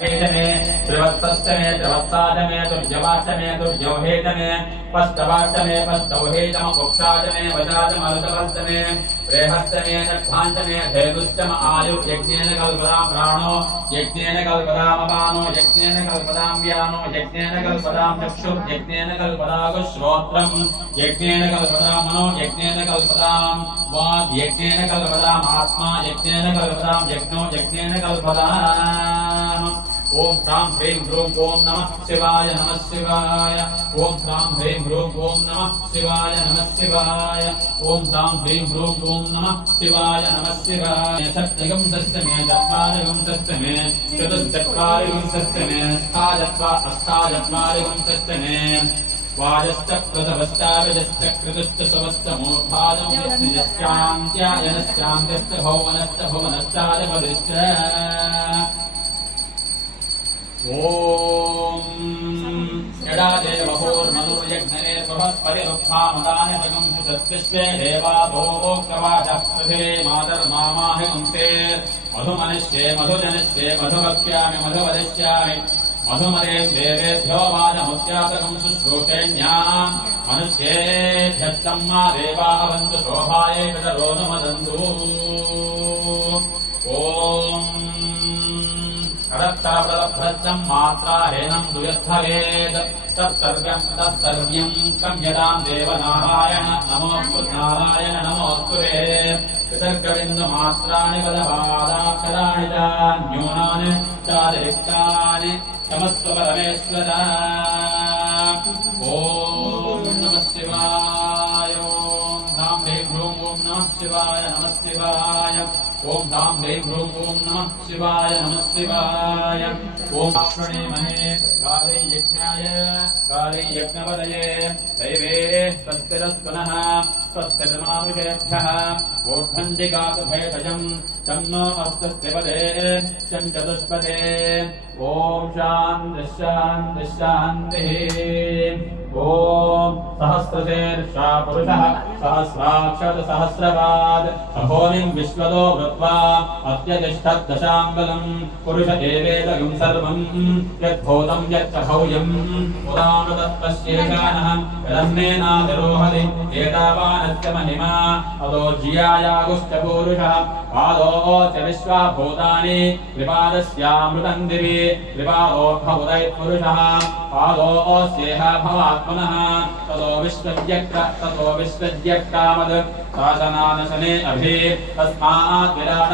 त्रिवत्सष्टमे त्रिवत्साष्टमे तुर्यवाष्टमे तुर्यौहेतमे पष्टवाष्टमे पष्टौहेतम कुक्षाष्टमे वशाष्टमरुषवष्टमे प्रेहष्टमे नक्षाष्टमे धेनुष्टम आयु यज्ञेन कल्पदां प्राणो यज्ञेन कल्पदां अपानो यज्ञेन कल्पदां व्यानो यज्ञेन कल्पदां चक्षु यज्ञेन कल्पदां श्रोत्रं यज्ञेन कल्पदां मनो यज्ञेन कल्पदां वाक् यज्ञेन कल्पदां आत्मा यज्ञेन कल्पदां यज्ञो यज्ञेन कल्पदां ओम ह्रां ह्रीं ह्रूं ओम नमः शिवाय नमः शिवाय ओम ह्रां ह्रीं ह्रूं ओम नमः शिवाय नमः शिवाय ओम ह्रां ह्रीं ह्रूं ओम नमः शिवाय नमः शिवाय सत्यगं सत्यमे चत्वारिगं सत्यमे चतुश्चत्वारिगं सत्यमे अष्टाचत्वारिगं सत्यमे वाजश्च कृतवश्चाविजश्च कृतश्च सवस्तमोर्धादं यस्यान्त्यायनश्चान्त्यश्च भुवनश्च भुवनश्चादिपदिश्च ओम यदा देवहोर्मनुर्यज्ञने बृहस्पतिरुत्थामदानजगं सुसत्विश्वे देवादोक्तवाचः पृथिवे मातर्मामाहिंसे मधुमनिष्ये मधुजनिष्ये मधुवक्ष्यामि मधुवदिष्यामि मधुमरें देवेभ्यो वाजमुत्यासकं शुश्रूषेण्यां मनुष्येभ्यश्चं मा देवावन्तु शोभायै पितरोऽनुमदन्तु ओम तत्सर्वभ्रष्टं मात्राहेनं दुयद्धवेद तत्सर्व्यं कम्यतां देवनारायण नमोऽस्तु नारायण नमोऽस्तु रे विसर्गबिन्दुमात्राणि पदपादाक्षराणि च न्यूनानि चातिरिक्तानि क्षमस्व परमेश्वर ॐ नमः शिवाय ॐ ह्रां ह्रीं ह्रूं ॐ नमः शिवाय नमः शिवाय ओम ह्रां ह्रीं ह्रूं ॐ नमः शिवाय नमः शिवाय ओम श्रणीमहे काले यज्ञाय काले यज्ञपदये दैवे स्वस्तिरस्तुनः स्वस्तिर्मानुषेभ्यः ऊर्ध्वन्दिगातुभेषजं चं नो अस्तस्तिपदे चं चतुष्पदे ओम शान्तिः शान्तिः शान्तिः ओम सहस्रशीर्षा पुरुषः सहस्राक्षर सहस्रपाद अहोनिं विश्वतो वृत्वा अत्यतिष्ठद्दशाङ्गलं पुरुष एवेदगं सर्वं यद्भूतं यच्च भव्यं पुराणतत्त्वस्येषानः यदन्नेनातिरोहति एतावानस्य महिमा अतो जियायागुश्च पूरुषः पादोश्च विश्वाभूतानि विपादस्यामृतं दिवि विपादोऽभवुदयत्पुरुषः पादोऽस्येह भवात्मनः ततो विश्वज्यक्तावद् शासनानशने अभि तस्मात् विराट